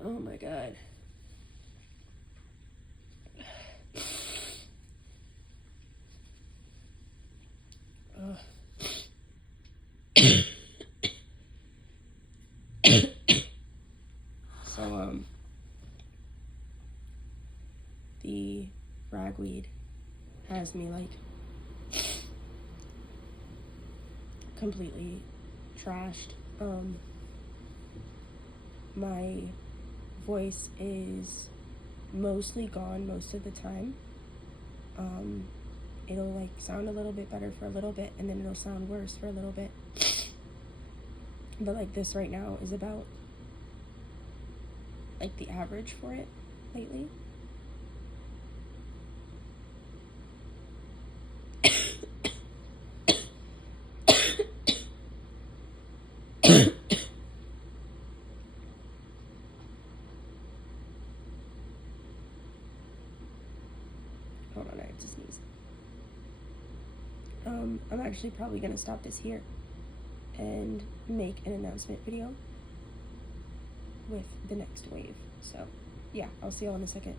Oh my god. So, the ragweed has me, like, completely trashed. My voice is mostly gone most of the time. It'll, like, sound a little bit better for a little bit, and then it'll sound worse for a little bit. But, like, this right now is about, like, the average for it lately. Hold on, I have to sneeze. I'm actually probably gonna stop this here and make an announcement video with the next wave. So, yeah, I'll see y'all in a second.